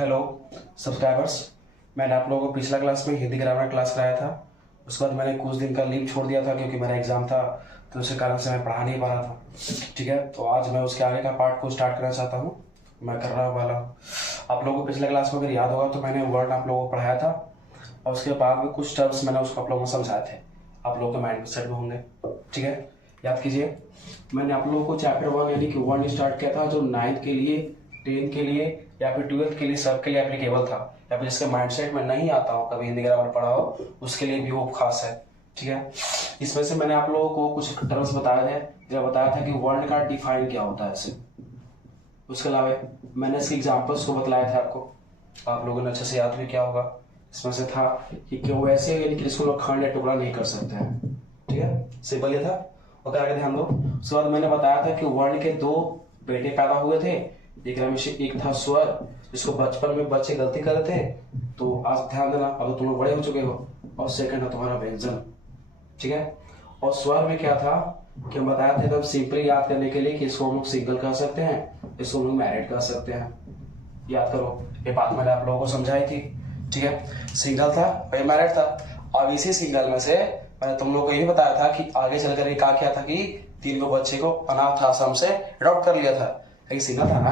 Hello subscribers. मैंने आप लोगों को पिछला क्लास में हिंदी ग्रामर क्लास कराया था। उसके बाद मैंने कुछ दिन का लीव छोड़ दिया था क्योंकि मेरा एग्ज़ाम था, तो उसके कारण से मैं पढ़ा नहीं पा रहा था। ठीक है, तो आज मैं उसके आगे का पार्ट को स्टार्ट करना चाहता हूँ। मैं कर रहा वाला हूँ। आप लोगों को पिछले क्लास में अगर याद होगा तो मैंने वर्ड आप लोगों को पढ़ाया था और उसके बाद में कुछ टर्म्स मैंने उसको आप लोगों को समझाए थे। आप लोगों के माइंड में सेट में होंगे। ठीक है, याद कीजिए। मैंने आप लोगों को चैप्टर 1 यानी कि वर्ड स्टार्ट किया था जो 9th के लिए, 10th के लिए या फिर 12th के लिए सबके लिए एप्लीकेबल था, या फिर जिसके माइंडसेट में नहीं आता हो, कभी हिंदी ग्रामर पढ़ा हो, उसके लिए भी वो खास है। ठीक है, इसमें से मैंने आप लोगों को कुछ टर्म्स बताए थे। जब बताया था कि वर्ड का डिफाइन क्या होता है इससे। उसके अलावा मैंने इसके एग्जाम्पल्स को बतलाया था आपको, आप लोगों ने अच्छे से याद भी किया होगा। इसमें से था कि क्यों वैसे यानी कि इसको लोग खंड या टुकड़ा नहीं कर सकते हैं। ठीक है, सिंपल ये था। और आगे ध्यान दो। उसके बाद मैंने बताया था कि वर्ण के दो बेटे पैदा हुए थे। एक था स्वर, जिसको बचपन में बच्चे गलती कर रहे थे, तो आज ध्यान देना, अब तो तुम लोग बड़े हो चुके हो। और सेकंड है तुम्हारा व्यंजन। ठीक है, और स्वर में क्या था कि हम बताया था एकदम सिंपली याद करने के लिए कि इसको हम लोग सिंगल कर सकते हैं, इसको हम लोग मैरिड कर सकते हैं। याद करो, ये बात मैंने आप लोगों को समझाई थी। ठीक है, सिंगल था और मैरिड था। अब इसी सिंगल में से मैंने तुम लोग को ये भी बताया था कि आगे चल कर क्या किया था कि 3 बच्चे को अनाथ आश्रम से अडॉप्ट कर लिया था। लेकिन सिंगल था ना,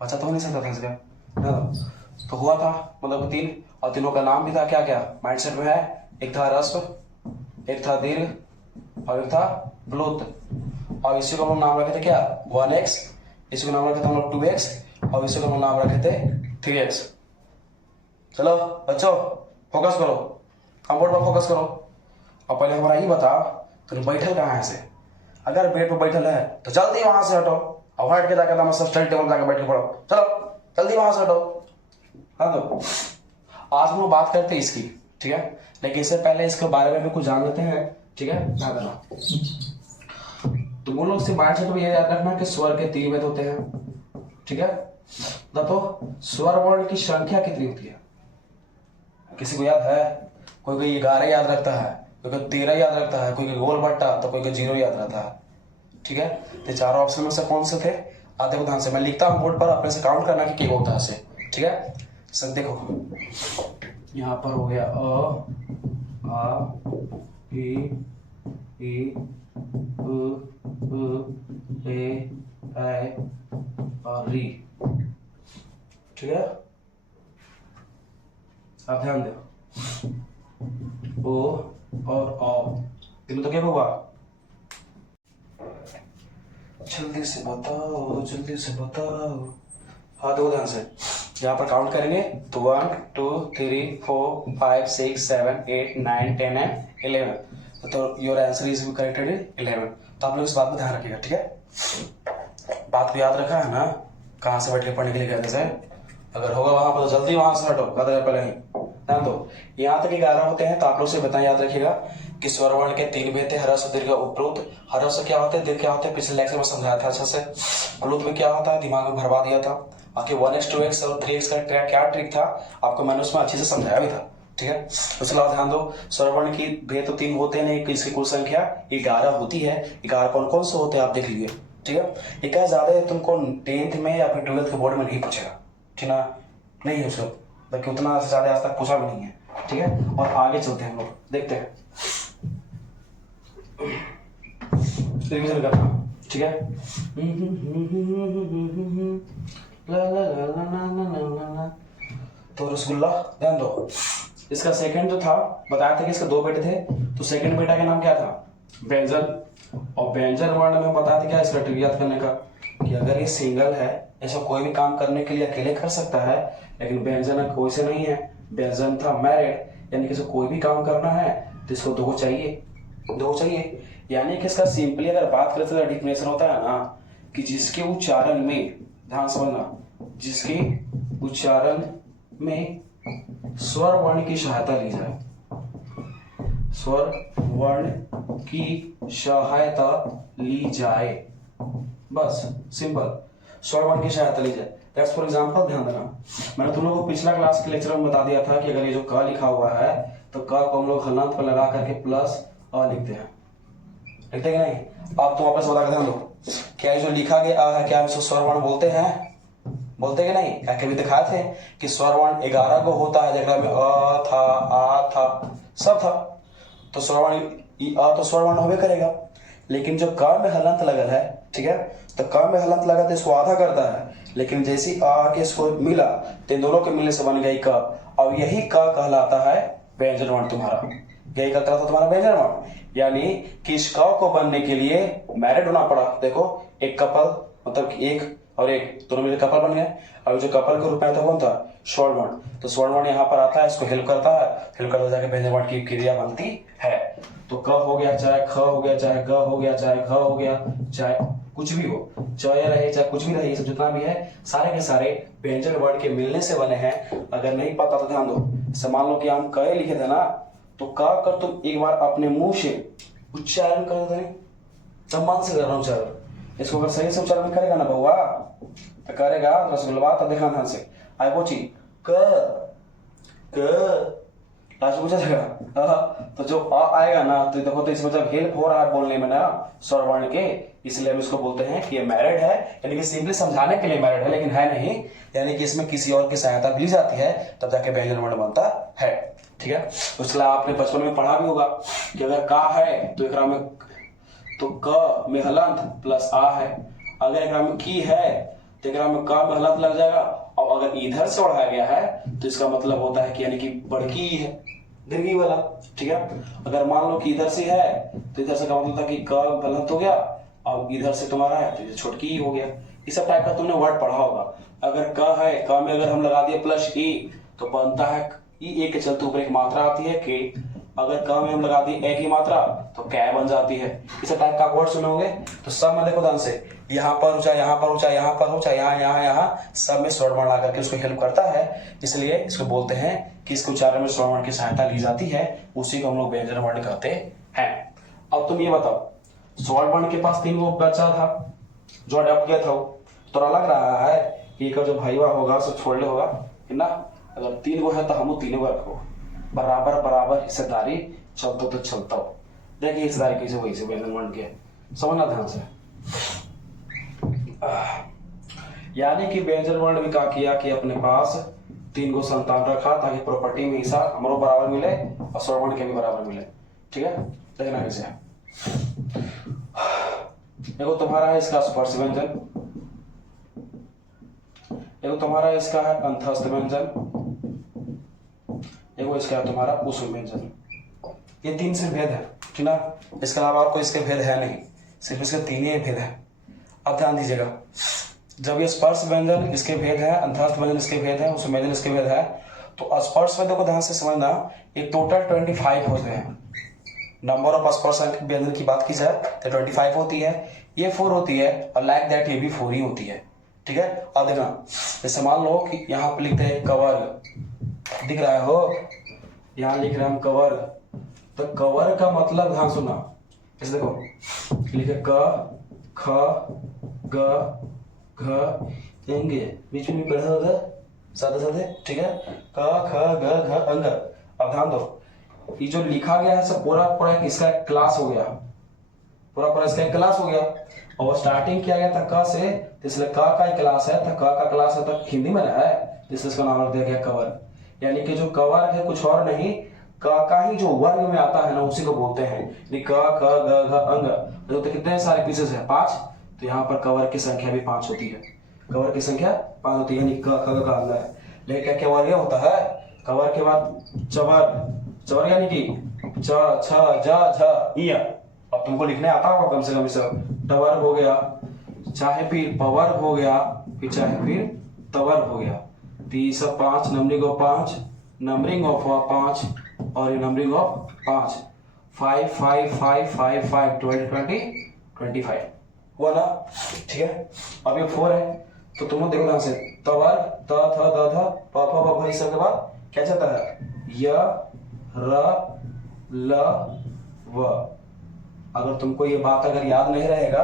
बच्चा तो हो नहीं सकता था इसका ना, तो हुआ था मतलब 3, और तीनों का नाम भी था क्या क्या माइंडसेट में है। एक था रस्व, एक था दीर्घ और एक था प्लुत। और इसी को हम नाम रखे थे क्या 1x, इसी को नाम रखे थे हम लोग 2x और इसी को हम नाम रखे थे 3x। चलो बच्चों फोकस करो, हम बोर्ड पर फोकस करो। और पहले हमारा ये बताओ तुम बैठल कहाँ है से। अगर बेड पर बैठल है तो जल्दी वहां से हटो और हट के जाकर स्टडी टेबल जाकर बैठ के पढ़ो। चलो जल्दी वहां से हटो। हाँ, तो आज हम लोग बात करते हैं इसकी। ठीक है, लेकिन इससे पहले इसके बारे में भी कुछ जान लेते हैं। ठीक है, ध्यान देना। तो वो लोग से माइंडसेट में ये याद रखना कि स्वर के 3 भेद होते हैं। ठीक है, तो स्वर वर्ण की संख्या कितनी होती है किसी को याद है? कोई 11 याद रखता है, कोई 13 याद रखता है, कोई गोल बट्टा, तो कोई 0 याद रहता है। ठीक है, तो चारों ऑप्शन में से कौन से थे? आते को ध्यान से मैं लिखता हूँ बोर्ड पर, अपने से काउंट करना कि क्या होता है ऐसे। ठीक है, सब देखो यहाँ पर हो गया अ, आ, ई, उ, ए, और री। ठीक है, आप ध्यान दो। ओ और औ तीनों तो क्या होगा? जल्दी से बताओ, जल्दी से बताओ। हाँ देखो ध्यान से, यहाँ पर काउंट करेंगे तो 1 2 3 4 5 6 7 8 9 10 एंड 11। तो योर आंसर इज करेक्टेड 11। तो आप लोग इस बात में ध्यान रखिएगा। ठीक है, बात को याद रखा है ना, कहाँ से बैठ के पढ़ने के लिए कहते थे। अगर होगा वहां पर तो जल्दी वहां से हटो, कहते पहले ही ध्यान दो। यहाँ तक 11 होते हैं, तो आप लोग से बताएं, याद रखिएगा कि स्वर वर्ण के 3 भेद थे, ह्रस्व दीर्घ उपरोक्त। ह्रस्व क्या होते हैं, दीर्घ क्या होते हैं, पिछले लेक्चर में समझाया था अच्छा से। प्लुत में क्या होता है, दिमाग में भरवा दिया था। बाकी 1x 2x और 3x का क्या ट्रिक था आपको मैंने उसमें अच्छे से समझाया भी था। ठीक है, उसके बाद ध्यान दो, स्वर वर्ण की भेद तो 3 होते हैं, इसकी कुल संख्या 11 होती है। 11 कौन कौन से होते हैं आप देख लीजिए। ठीक है, ये क्या ज्यादा तुमको 10th में या फिर 12th के बोर्ड में नहीं पूछेगा। ठीक ना, नहीं है उसको, बल्कि उतना ज्यादा आज तक पूछा भी नहीं है। ठीक है, और आगे चलते हैं हम लोग, देखते हैं रिवीजन करना। ठीक है, तो रसगुल्ला ध्यान दो। इसका सेकंड जो था, बताया था कि इसके 2 बेटे थे, तो सेकंड बेटा का नाम क्या था, व्यंजन। और व्यंजन वर्ण में बताया था क्या इसका ट्रिक याद करने का, कि अगर ये सिंगल है, ऐसा कोई भी काम करने के लिए अकेले कर सकता है, लेकिन व्यंजन कोई से नहीं है। व्यंजन था मैरिड, यानी कि कोई भी काम करना है तो इसको 2 चाहिए, 2 चाहिए। यानी कि इसका सिंपली अगर बात करें तो डिफिनेशन होता है ना कि जिसके उच्चारण में, ध्यान समझना, जिसके उच्चारण में स्वर वर्ण की सहायता ली जाए, स्वर वर्ण की सहायता ली जाए, बस सिंपल, स्वर वर्ण की सहायता ली जाए। दैट्स फॉर एग्जांपल, ध्यान देना, मैंने तुम लोगों को पिछला क्लास के लेक्चर में बता दिया था कि अगर ये जो क लिखा हुआ है तो क को हम लोग हलंत पर लगा करके प्लस अ लिखते हैं, लिखते हैं कि नहीं? आप तुम वापस बता कर ध्यान दो, क्या ये जो लिखा गया है क्या इसको स्वर वर्ण बोलते हैं? बोलते कि नहीं, क्या कभी दिखाए थे कि स्वर वर्ण 11 को होता है, जगह में अ था, आ था, सब था। तो स्वर वर्ण अ तो स्वर वर्ण होबे करेगा, लेकिन जो क में हलंत लगल है, ठीक है, तो क में हलंत लगा तो इसको आधा करता है, लेकिन जैसे आ के इसको मिला तो इन दोनों के मिलने से बन गई क, और यही क कहलाता है व्यंजन वर्ण तुम्हारा। यही कहता था तुम्हारा व्यंजन वर्ण। यानी कि इस क को बनने के लिए मैरिड होना पड़ा। देखो एक कपल, मतलब एक और एक दोनों मिलकर कपल बन गए। अब जो कपल के रूप में था कौन था, स्वर्ण वर्ण। तो स्वर्ण वर्ण यहाँ पर आता है, इसको हेल्प करता है, हेल्प करता जाके व्यंजन वर्ण की क्रिया बनती है। तो क हो गया, चाहे ख हो गया, चाहे ग हो गया, चाहे घ हो गया, चाहे कुछ भी हो, चाहे रहे चाहे कुछ भी रहे, ये सब जितना भी है सारे के सारे व्यंजन वर्ण के मिलने से बने हैं। अगर नहीं पता तो ध्यान दो, मान लो कि हम क लिखे थे ना, तो क कर तुम एक बार अपने मुंह से उच्चारण कर दो, तब मन से कर रहा हूँ उच्चारण। इसको अगर सही से उच्चारण करेगा ना बहुआ तो करेगा रसगुल्ला, तो देखा ध्यान से आई बोची क लास्ट पूछा जाएगा। तो जो आ आएगा ना, तो देखो तो इसमें जब हेल्प हो रहा है बोलने में ना स्वर वर्ण के, इसलिए हम इसको बोलते हैं कि ये मैरिड है, यानी कि सिंपली समझाने के लिए मैरिड है, लेकिन है नहीं, यानी कि इसमें किसी और की सहायता ली जाती है, तब जाके व्यंजन वर्ण बनता है। ठीक है, उसके आपने बचपन में पढ़ा भी होगा कि अगर का है तो एकरा में, तो क में हलंत प्लस आ है, अगर एकरा में की है तो एकरा में क में हलंत लग जाएगा, और अगर इधर से उड़ाया गया है तो इसका मतलब होता है कि यानी कि बड़की है, दीर्घी वाला। ठीक है, अगर मान लो कि इधर से है तो इधर से का मतलब था कि क हलंत हो गया, और इधर से तुम्हारा है तो छोटकी ही हो गया। इस सब टाइप का तुमने वर्ड पढ़ा होगा। अगर क है, क में अगर हम लगा दिए प्लस ई तो बनता है ई, ए के चलते ऊपर एक मात्रा आती है के। अगर क में हम लगा दिए ए की मात्रा तो कै बन जाती है। इस टाइप का वर्ड सुने होंगे। तो सब में देखो ध्यान से, यहाँ पर ऊंचा, यहाँ पर ऊंचा, यहाँ पर ऊंचा, यहाँ यहाँ यहाँ सब में स्वर वर्ण आकर के उसको हेल्प करता है, इसलिए इसको बोलते हैं कि इसके उच्चारण में स्वर वर्ण की सहायता ली जाती है, उसी को हम लोग व्यंजन वर्ण कहते हैं। अब तुम ये बताओ, स्वर वर्ण के पास 3 गो बच्चा था जो अडॉप्ट किया था, तो लग रहा है कि एक जो भाईवा होगा सब छोड़ ले होगा है ना। अगर 3 गो है तो हम 3 गो रखो, बराबर बराबर हिस्सेदारी चलता तो चलता हो। देखिए हिस्सेदारी कैसे हुई से व्यंजन वर्ण के, समझना ध्यान से। यानी कि व्यंजन वर्ण भी क्या किया कि अपने पास 3 गो संतान रखा, ताकि प्रॉपर्टी में हिस्सा हमरो बराबर मिले और स्वर वर्ण के भी बराबर मिले। ठीक है, देखना कैसे है। देखो तुम्हारा है इसका स्पर्श व्यंजन, देखो तुम्हारा इसका है अंतस्थ व्यंजन, देखो इसका है तुम्हारा उष्ण व्यंजन। ये 3 सिर्फ भेद है, ठीक ना, इसके अलावा और कोई इसके भेद है नहीं, सिर्फ इसके 3 ही भेद है। अब ध्यान दीजिएगा, जब ये स्पर्श व्यंजन इसके भेद है, अंतस्थ व्यंजन इसके भेद है, उष्ण व्यंजन इसके भेद है, तो स्पर्श में देखो ध्यान से समझना, ये टोटल 25 होते हैं। नंबर ऑफ स्पर्श व्यंजन की बात की जाए तो 25 होती है, ये 4 होती है, और लाइक दैट ये भी 4 ही होती है। ठीक है, अब देखना, जैसे मान लो कि यहाँ पे लिखते हैं कवर्ग, दिख रहा है हो, यहाँ लिख रहे हैं हम कवर्ग, तो कवर्ग का मतलब ध्यान सुना, जैसे देखो लिखे क ख ग घ एंगे, बीच में बढ़ा होगा सादे सादे। ठीक है, क ख ग घ अंग। अब ध्यान दो, ये जो लिखा गया है सब पूरा पूरा इसका एक क्लास हो गया, पूरा पूरा इसका एक क्लास हो गया, और स्टार्टिंग किया गया था क से, इसलिए क का एक क्लास है, तो क का क्लास है तो हिंदी में है, जिससे इसका नाम रख दिया गया कवर्ग। यानी कि जो कवर्ग है कुछ और नहीं, क का ही जो वर्ग में आता है ना उसी को बोलते हैं। क ख ग घ अंग, तो कितने सारे पीसेस है 5, तो यहाँ पर कवर्ग की संख्या भी 5 होती है, कवर्ग की संख्या 5 होती है, यानी क ख ग अंग है। लेकिन क्या क्या वर्ग होता है, कवर्ग के बाद चवर्ग, चवर्ग यानी कि च छ ज झ इ। अब तुमको लिखने आता होगा कम से कम इसे, टवर्ग हो गया, चाहे फिर पवर्ग हो गया, फिर चाहे फिर तवर्ग हो गया। तो ये सब 5, नंबरिंग ऑफ 5, नंबरिंग ऑफ 5, और ये नंबरिंग ऑफ 5, 5 5 5 5 5 20 20 25 हुआ ना। ठीक है, अब ये 4 है, तो तुम देखो ध्यान से, तवर्ग त थ द ध प फ ब भ, इस सब के बाद क्या चलता है, य र ल व। अगर तुमको ये बात अगर याद नहीं रहेगा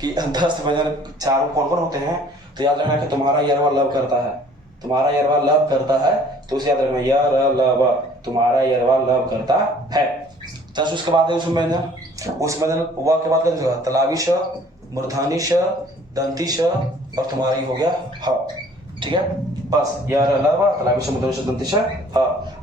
कि अंतस्थ व्यंजन 4 कौन कौन होते हैं, तो याद रखना कि तुम्हारा यरवा लव करता है, तुम्हारा यरवा लव करता है, तो उसे याद रखना य र ल व, तुम्हारा यरवा लव करता है। जस्ट उसके बाद है उस व्यंजन, उस व्यंजन व के बाद क्या, तलावी श, मूर्धानी श, दंती श, और तुम्हारी हो गया ह। ठीक है, बस यह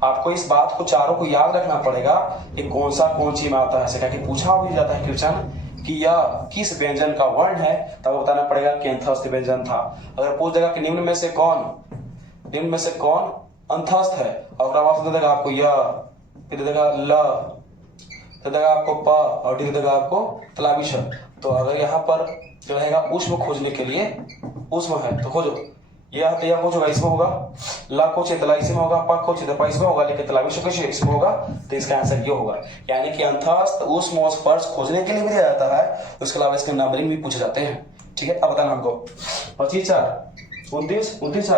आपको इस बात को चारों को याद रखना पड़ेगा कि कौन सी में आता है। ऐसे कि पूछा भी जाता है क्वेश्चन कि यह किस व्यंजन का वर्ण है, तब बताना पड़ेगा कि अंतस्थ व्यंजन था। अगर पूछ देगा कि निम्न में से कौन अंतस्थ है, और आवाज दे देगा आपको यह, फिर देगा ल, तो देगा आपको प, और डी देगा आपको तलाबी श। तो अगर यहाँ पर जो रहेगा ऊष्म खोजने के लिए, ऊष्म है तो खोजो, यह तो यह कुछ होगा, इसमें होगा ला कुछ तला इसमें होगा, प कुछ तपा इसमें होगा, लेकिन तलाबी श कुछ इसमें होगा, तो इसका आंसर ये होगा। यानी कि अंतस्थ, ऊष्म और स्पर्श खोजने के लिए भी दिया जाता है, उसके अलावा इसके नंबरिंग भी पूछे जाते हैं। ठीक है, अब बताना हमको 25 4 29 29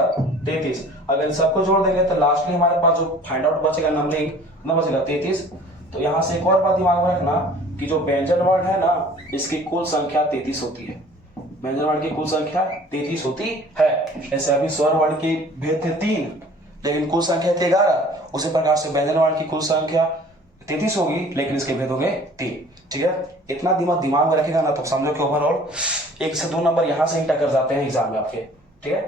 33। अगर इन सबको जोड़ देंगे तो लास्ट में हमारे पास जो फाइंड आउट बचेगा नंबरिंग कितना बचेगा 33। तो यहाँ से एक और बात दिमाग में रखना कि जो व्यंजन वर्ण है ना, इसकी कुल संख्या 33 होती है। व्यंजन वर्ण की कुल संख्या 33 होती है। ऐसे अभी स्वर वर्ण की भेद थे 3, लेकिन कुल संख्या थी 11। उसी प्रकार से व्यंजन वर्ण की कुल संख्या 33 होगी, लेकिन इसके भेद होंगे 3। ठीक है, इतना दिमाग में रखेगा ना, तो समझो कि ओवरऑल 1 से 2 नंबर यहाँ से ही टक्कर जाते हैं एग्जाम में आपके। ठीक है,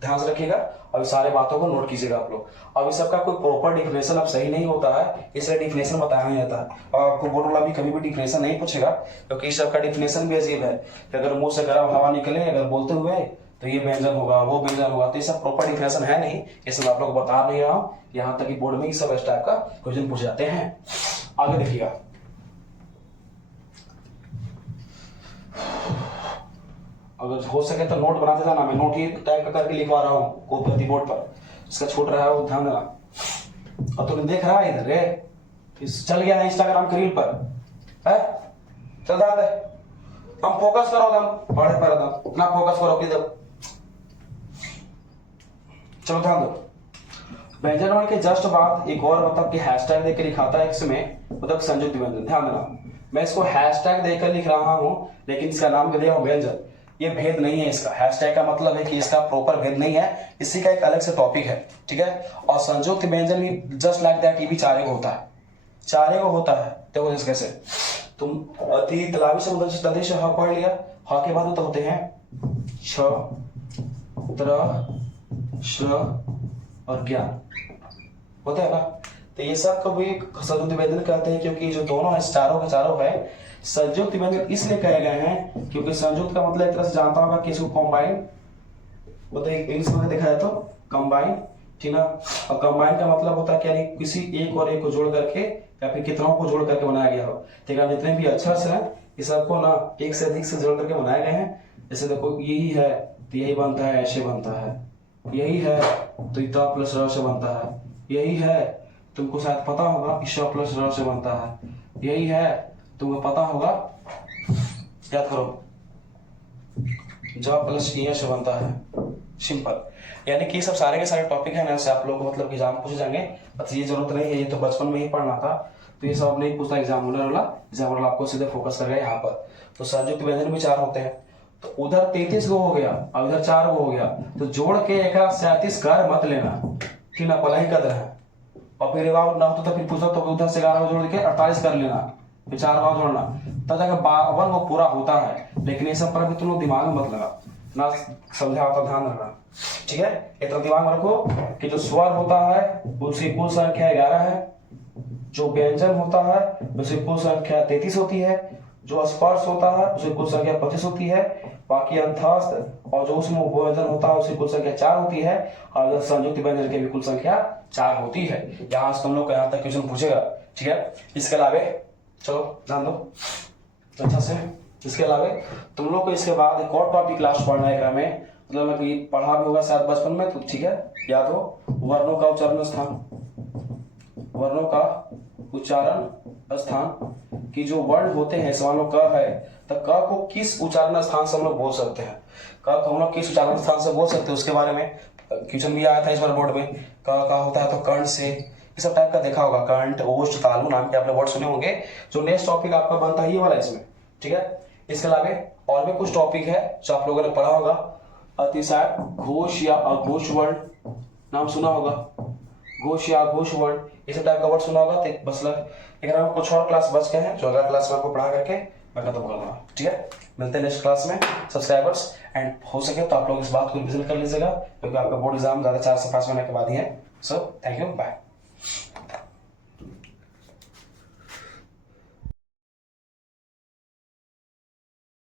ध्यान से रखिएगा और सारे बातों को नोट कीजिएगा आप लोग। अब इस सबका कोई प्रॉपर डिफिनेशन अब सही नहीं होता है, इसलिए डिफिनेशन बताया नहीं जाता है। और आपको बोर्ड वाला भी कभी भी डिफिनेशन नहीं पूछेगा, क्योंकि इस सबका डिफिनेशन भी अजीब है कि अगर मुंह से गर्म हवा निकले अगर बोलते हुए तो ये व्यंजन होगा, वो व्यंजन होगा, तो ये सब प्रॉपर डिफिनेशन है नहीं, ये सब आप लोग बता नहीं रहा हूँ। यहाँ तक कि बोर्ड में ही सब इस टाइप का क्वेश्चन पूछे जाते हैं। आगे देखिएगा, अगर हो सके तो नोट बनाते जाना, मैं नोट ही टाइप करके लिखवा रहा हूँ कॉपी बोर्ड पर, इसका छूट रहा है वो ध्यान देना। और तुम्हें देख रहा है इधर रे, चल गया है इंस्टाग्राम के रील पर है, चल ध्यान दे, हम फोकस करो, दम पढ़े पर दम इतना फोकस करो कि चलो ध्यान दो। व्यंजन वर्ण के जस्ट बाद एक और मतलब कि हैशटैग देकर लिखाता है इसमें, मतलब संयुक्त व्यंजन। ध्यान देना, मैं इसको हैशटैग देकर लिख रहा हूँ, लेकिन इसका नाम क्या दिया व्यंजन, ये भेद नहीं है इसका। हैशटैग का मतलब है कि इसका प्रॉपर भेद नहीं है, इसी का एक अलग से टॉपिक है। ठीक है, और संयुक्त व्यंजन भी जस्ट लाइक दैट, ये भी चारे को होता है, चारे को होता है। देखो इस कैसे, तुम अति तलावी से उधर तदेश ह पढ़ लिया, ह के बाद तो होते हैं छ, त्र, श्र और ज्ञान, होता है ना। तो ये सब को भी संयुक्त व्यंजन कहते हैं, क्योंकि जो दोनों है चारों के चारों है संयुक्त व्यंजन इसलिए कहे गए हैं क्योंकि संयुक्त का मतलब एक तरह से जानता होगा कि इसको कॉम्बाइन, बताइए इंग्लिश में देखा जाए तो कंबाइन, ठीक ना। और कंबाइन का मतलब होता है कि यानी किसी एक और एक को जोड़ करके या फिर कितनों को जोड़ करके बनाया गया हो। ठीक है, जितने भी अक्षर हैं ये सबको ना एक से अधिक से जोड़ करके बनाए गए हैं। जैसे देखो यही है तो यही बनता है, ऐसे बनता है, यही है तो इतना प्लस र से बनता है, यही है तुमको शायद पता होगा कि श प्लस र से बनता है, यही है तुमको पता होगा, याद करो, ज प्लस ई से बनता है, सिंपल। यानी कि सब सारे के सारे टॉपिक है ना, से आप लोग मतलब एग्जाम पूछे जाएंगे, बस ये जरूरत नहीं है, ये तो बचपन में ही पढ़ना था, तो ये सब अब नहीं पूछता एग्जाम वाला आपको सीधे फोकस कर रहा है यहाँ पर। तो संयुक्त व्यंजन भी 4 होते हैं, तो उधर 33 गो हो गया और इधर 4 गो हो गया, तो जोड़ के 37 कर मत लेना, ठीक ना, पहला ही कदर है। और फिर ना हो तो फिर पूछो तो उधर से 11 जोड़ के 48 कर लेना, फिर 4 बार जोड़ना, तब जाकर 52 वो पूरा होता है। लेकिन ये सब पर भी तुम लोग दिमाग में मत लगा ना, समझा तो ध्यान रखना। ठीक है, इतना दिमाग में रखो कि जो स्वर होता है उसकी कुल संख्या 11 है, जो व्यंजन होता है उसकी कुल संख्या 33 होती है, जो स्पर्श होता है उसकी कुल संख्या 25 होती है, बाकी अंतस्थ और जो उसमें व्यंजन होता है उसकी कुल संख्या 4 होती है, और संयुक्त व्यंजन की भी कुल संख्या 4 होती है। यहाँ से तुम लोग का यहाँ तक क्वेश्चन पूछेगा। ठीक है, इसके अलावा चलो ध्यान दो अच्छा से, इसके अलावा तुम लोग को इसके बाद एक और टॉपिक लास्ट पढ़ना है में, मतलब कि पढ़ा भी होगा शायद बचपन में, तो ठीक है याद हो, वर्णों का उच्चारण स्थान, वर्णों का उच्चारण स्थान की जो वर्ण होते हैं, मान लो क है तो क को किस उच्चारण स्थान से हम लोग बोल सकते हैं, क को हम लोग किस उच्चारण स्थान से बोल सकते हैं, उसके बारे में क्वेश्चन भी आया था इस बार बोर्ड में। क का होता है तो कर्ण से, ये सब टाइप का देखा होगा, कंठ, ओष्ठ, तालु नाम के आपने वर्ड सुने होंगे। जो नेक्स्ट टॉपिक आपका बनता है ये वाला इसमें। ठीक है, इसके अलावा और भी कुछ टॉपिक है जो आप लोगों ने पढ़ा होगा, अतिशय घोष या अघोष वर्ण नाम सुना होगा, घोष या अघोष वर्ण, इस टाइप का वर्ड सुना होगा। तो बस कुछ और क्लास बच गए हैं जो अगला क्लास में आपको पढ़ा करके मैं खत्म कर दूंगा। ठीक है, मिलते हैं नेक्स्ट क्लास में सब्सक्राइबर्स। एंड हो सके तो आप लोग इस बात को रिविजन कर लीजिएगा, क्योंकि आपका बोर्ड एग्जाम ज़्यादा 4 से 5 महीने के बाद ही है। So thank you, bye.